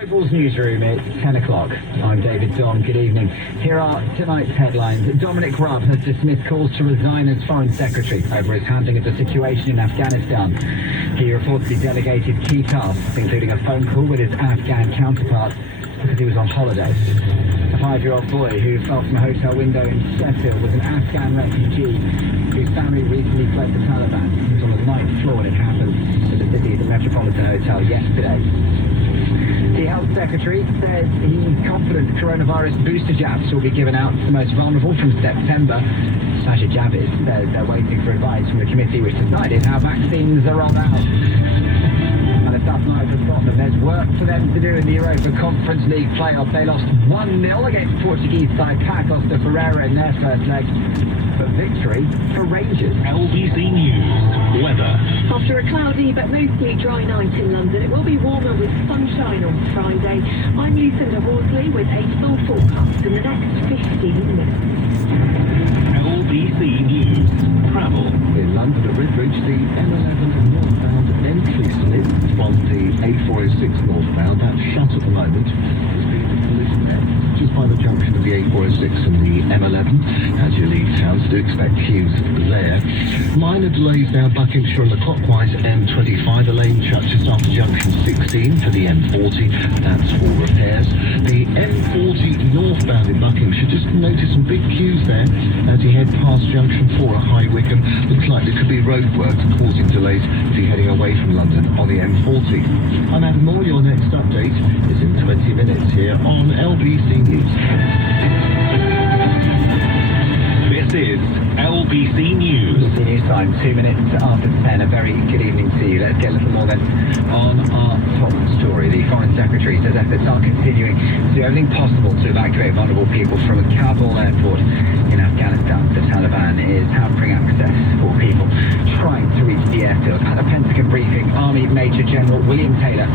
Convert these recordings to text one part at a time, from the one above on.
Global's newsroom, it's 10 o'clock. I'm David Dom. Good evening. Here are tonight's headlines. Dominic Raab has dismissed calls to resign as Foreign Secretary over his handling of the situation in Afghanistan. He reportedly delegated key tasks, including a phone call with his Afghan counterpart, because he was on holiday. A 5-year-old boy who fell from a hotel window in Sheffield was an Afghan refugee whose family recently fled the Taliban. He was on the 9th floor when it happened in the city's Metropolitan Hotel yesterday. The Health Secretary says he's confident coronavirus booster jabs will be given out to the most vulnerable from September. Sajid Javid says they're waiting for advice from the committee which decided how vaccines are rolled out. And the tough night for Scotland. There's work for them to do in the Europa Conference League playoff. They lost 1-0 against Portuguese side Pacos de Ferreira in their first leg. But victory for Rangers. LBC News weather. After a cloudy but mostly dry night in London, it will be warmer with sunshine on Friday. I'm Lucinda Horsley with a full forecast in the next 15 minutes. LBC News travel. In London at Ridbridge, the M11 northbound entry slip from the A406 northbound, that's shut at the moment. There's been a collision there just by the junction of the A406 and the M11. As you leave town, so do expect queues there. Minor delays now Buckinghamshire on the clockwise M25, a lane shut just after junction 16 for the M40. That's for repairs. The M40 northbound in Buckinghamshire, just notice some big queues there as you head past junction 4 at High Wycombe. Looks like there could be roadworks causing delays if you're heading away from London on the M40. I'm Adam Moore. Your next update is in 20 minutes here on LBC News. This is LBC News. LBC News time, 2 minutes after 10. A very good evening to you. Let's get a little more then on our top story. The Foreign Secretary says efforts are continuing to do everything possible to evacuate vulnerable people from Kabul airport in Afghanistan. The Taliban is hampering access for people trying to reach the airfield. At a Pentagon briefing, Army Major General William Taylor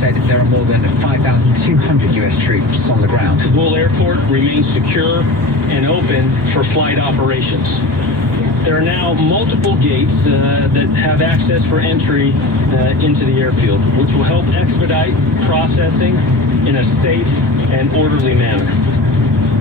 said that there are more than 5,200 US troops on the ground. Kabul airport remains secure and open for flight operations. There are now multiple gates that have access for entry into the airfield, which will help expedite processing in a safe and orderly manner.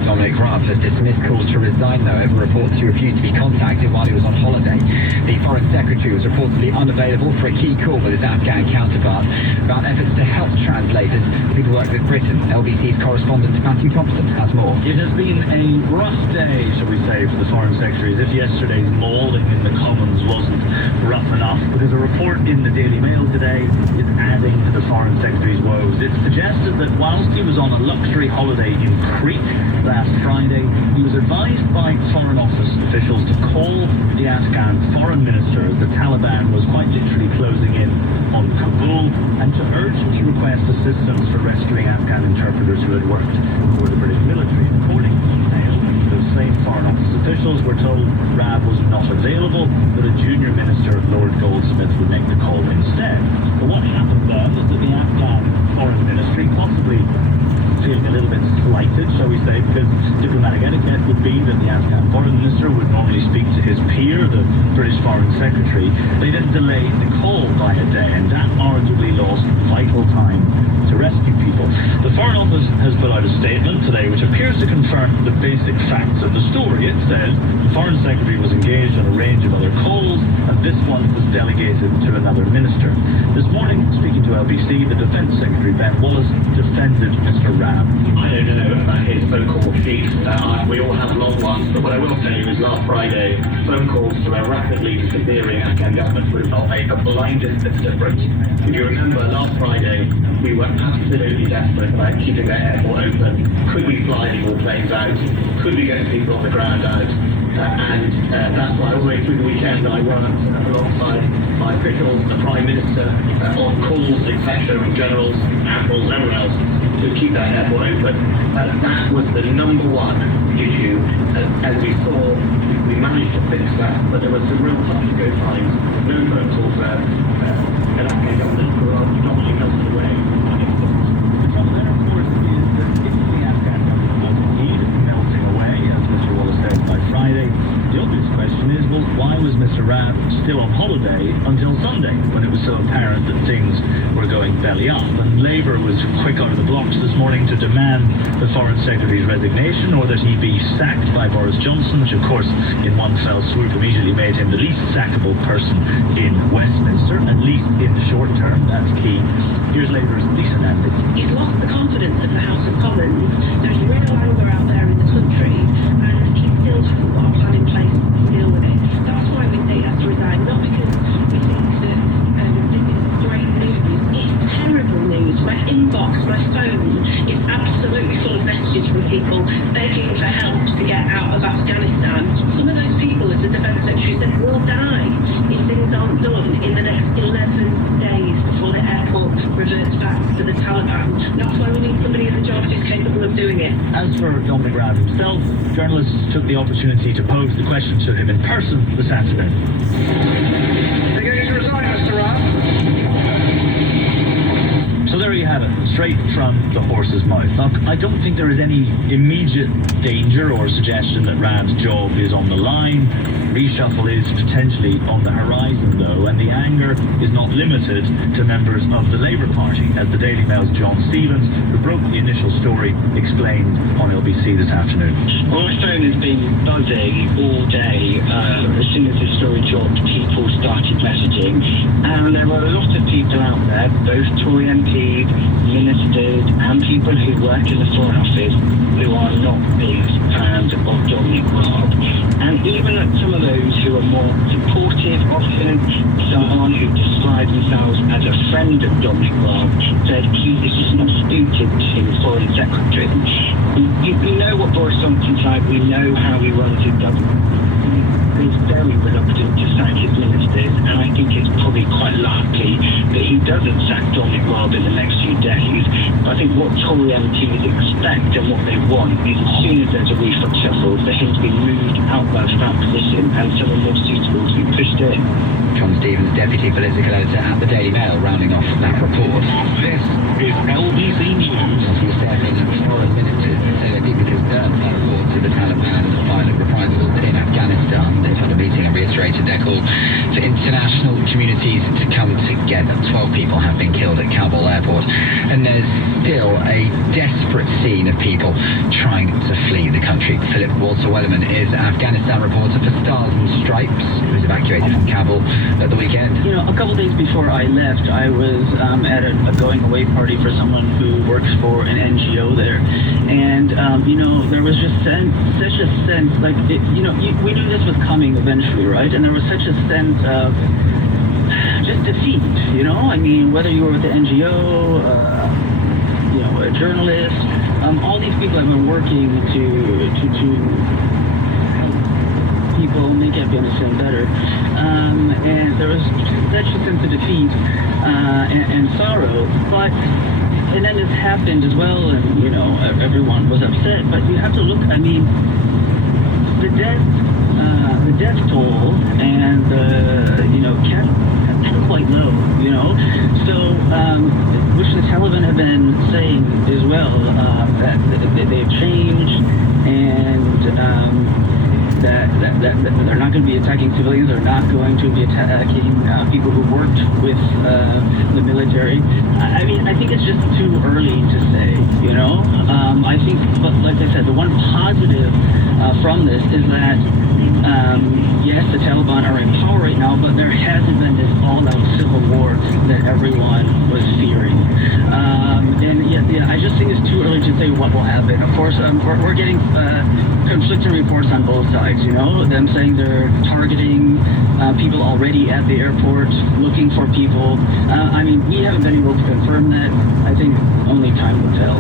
Dominic Raab has dismissed calls to resign, though, over reports he refused to be contacted while he was on holiday. The Foreign Secretary was reportedly unavailable for a key call with his Afghan counterpart about efforts to help translators. People work with Britain. LBC's correspondent Matthew Thompson has more. It has been a rough day, shall we say, for the Foreign Secretary, as if yesterday's mauling in the Commons wasn't rough enough, because a report in the Daily Mail today is adding to the Foreign Secretary's woes. It suggested that whilst he was on a luxury holiday in Crete last Friday, he was advised by Foreign Office officials to call the Afghan Foreign Minister as the Taliban was quite literally closing in on Kabul, and to urgently request assistance for rescuing Afghan interpreters who had worked for the British military. According to email, those same Foreign Office officials were told Raab was not available, but a junior minister, Lord Goldsmith, would make the call instead. But what happened then is that the Afghan Foreign Ministry, possibly feeling a little bit slighted, shall we say, because diplomatic etiquette would be that the Afghan Foreign Minister would normally speak to his peer, the British Foreign Secretary. They then delayed the call by a day, and that arguably lost vital time to rescue people. The Foreign Office has put out a statement today which appears to confirm the basic facts of the story. It says the Foreign Secretary was engaged on a range of other calls, and this one was delegated to another minister. This morning, speaking to LBC, the Defence Secretary, Ben Wallace, defended Mr. Raab. I don't know about his phone call sheet. We all have long ones, but what I will tell you is last Friday, phone calls to a rapidly disappearing Afghan government would not make a blindest difference. If you remember, last Friday, we were absolutely desperate about keeping that airport open. Could we fly any more planes out? Could we get people on the ground out? That's why all the way through the weekend I worked alongside my officials, the Prime Minister, on calls, etc., and generals, admirals, everyone else, to keep that airport open. That was the number one issue. As we saw, we managed to fix that, but there was some real touch-and-go times. No phone calls there. And Afghan government were predominantly melted away. The trouble there, of course, is that if the Afghan government was indeed melting away, as Mr. Wallace said by Friday, the obvious question is, well, why was Mr. Raab still on holiday until Sunday, when it was so apparent that things were going belly up. And Labour was quick out of the blocks this morning to demand the Foreign Secretary's resignation, or that he be sacked by Boris Johnson, which of course in one fell swoop immediately made him the least sackable person in Westminster, at least in the short term. That's key. Here's Labour's Lisa Nandy. He's lost the confidence of the House of Commons. There's real anger out there in the country, and he still hasn't got a plan in place to deal with it. That's why we say he has to resign, not because we think that this is great news. It's terrible news. My inbox, my phone is absolutely full of messages from people begging for help to get out of Afghanistan. Some of those people, as the Defence Secretary said, will die if things aren't done in the next 11 days before the airport reverts back to the Taliban. That's why we need somebody in the job who's capable of doing it. As for Dominic Raab himself, journalists took the opportunity to pose the question to him in person this afternoon. Are you going to resign, Mr. Raab? So there you have it, straight from the horse's mouth. Now, I don't think there is any immediate danger or suggestion that Raab's job is on the line. Reshuffle is potentially on the horizon, though, and the anger is not limited to members of the Labour Party, as the Daily Mail's John Stevens, who broke the initial story, explained on LBC this afternoon. Well, my phone has been buzzing all day. As soon as this story dropped, people started messaging, and there were a lot of people out there, both Tory MPs, ministers, and people who work in the Foreign Office, who are not big fans of Dominic Raab. And even some of those who are more supportive of him, someone who describes themselves as a friend of Dominic Raab, said he is just not suited to Foreign Secretary. We know what Boris Johnson's like, we know how he runs his government. He's very reluctant to sack his ministers, and I think it's probably quite likely that he doesn't sack Dominic Raab in the next few days. I think what Tory MPs expect and what they want is, as soon as there's a reshuffle, for him to be moved out of that position and someone more suitable to be pushed in. John Stevens, Deputy Political Editor at the Daily Mail, rounding off that report. This is LBC News. He said in foreign ministers say they deeply concerned by reports of the Taliban's violent reprisals in Afghanistan. They've had a meeting and reiterated their call for international communities to come together. 12 people have been killed at Kabul airport, and there's still a desperate scene of people trying to flee the country. Philip Walter-Wellerman is Afghanistan reporter for Stars and Stripes, who was evacuated from Kabul at the weekend. You know, a couple days before I left, I was at a going-away party for someone who works for an NGO there, and you know, there was just such a sense, like, we knew this was coming eventually, right? And there was such a sense of just defeat, you know? I mean, whether you were with the NGO, a journalist, all these people have been working to help people make Afghanistan better. And there was such a sense of defeat and sorrow, and then this happened as well, and, you know, everyone was upset, but you have to look, I mean, the death toll and kept quite low, you know. So, which the Taliban have been saying as well, that they've changed, and that they're not going to be attacking civilians. They're not going to be attacking people who worked with the military. I mean, I think it's just too early to say, you know. I think, but like I said, the one positive from this is that, yes, the Taliban are in power right now, but there hasn't been this all-out civil war that everyone was fearing. And I just think it's too early to say what will happen. Of course, we're getting conflicting reports on both sides, you know, them saying they're targeting people already at the airport, looking for people. I mean, we haven't been able to confirm that. I think only time will tell.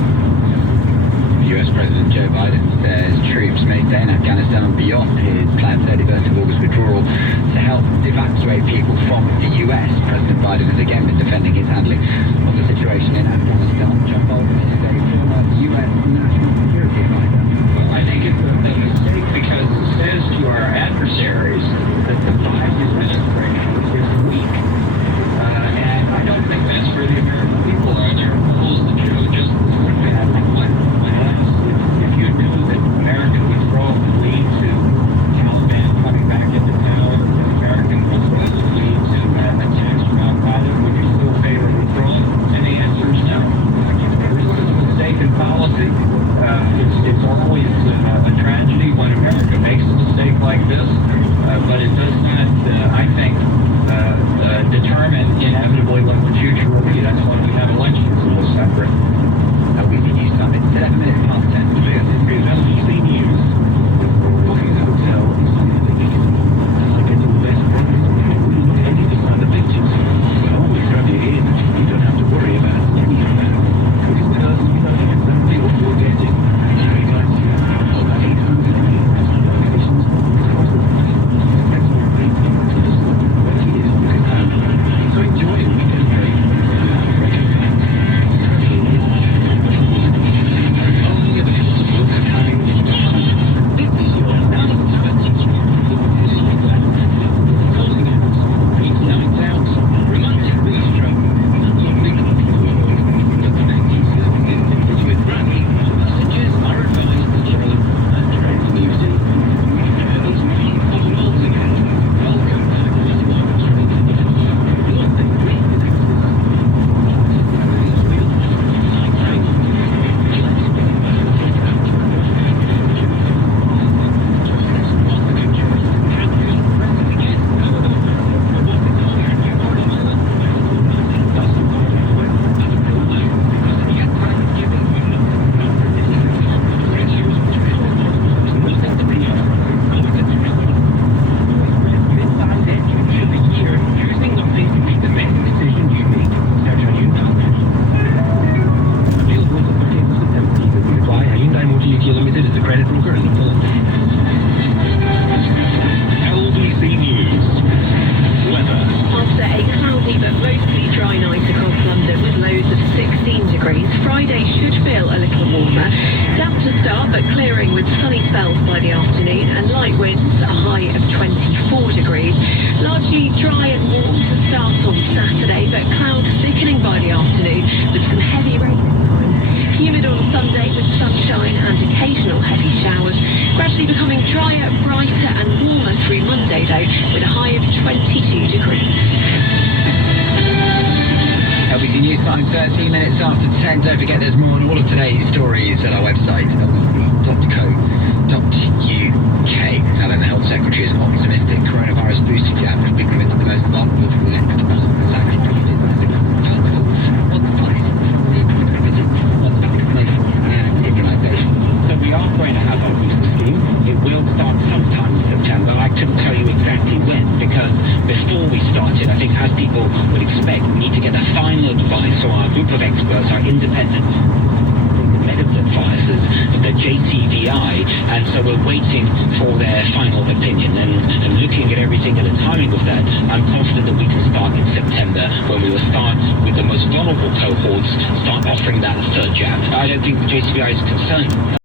US President Joe Biden says troops may stay in Afghanistan and beyond his planned 31st of August withdrawal to help evacuate people from the US. President Biden has again been defending his handling of the situation in Afghanistan. John Bolton is a former US national security advisor. Well, I think it's a mistake because it says to our adversaries that the Biden administration is weak. And I don't think that's for the American people. There are polls that show just that. If you knew that American withdrawal would lead to Taliban coming back into town, and American withdrawal would lead to attacks from Al-Qaeda, would you still favor withdrawal? And the up but clearing with sunny spells by the afternoon and light winds, a high of 24 degrees. Largely dry and warm to start on Saturday, but clouds thickening by the afternoon with some heavy rain at times. Humid on Sunday with sunshine and occasional heavy showers. Gradually becoming drier, brighter and warmer through Monday though, with a high of 22 degrees. LBC News Time, 13 minutes after 10. Don't forget there's more on all of today's stories at our website, lbc.co.uk. Now then, the Health Secretary is optimistic coronavirus booster jab has been given to the most vulnerable to the So we are going to have a booster scheme. It will start sometime in September. I couldn't tell you exactly when, because before we started, I think as people would expect, we need to get the final advice. So our group of experts, our independent medical advisors, the JCVI, and so we're waiting for their final opinion and looking at everything and the timing of that. I'm confident that we can start in September, when we will start with the most vulnerable cohorts, start offering that third jab. I don't think the JCVI is concerned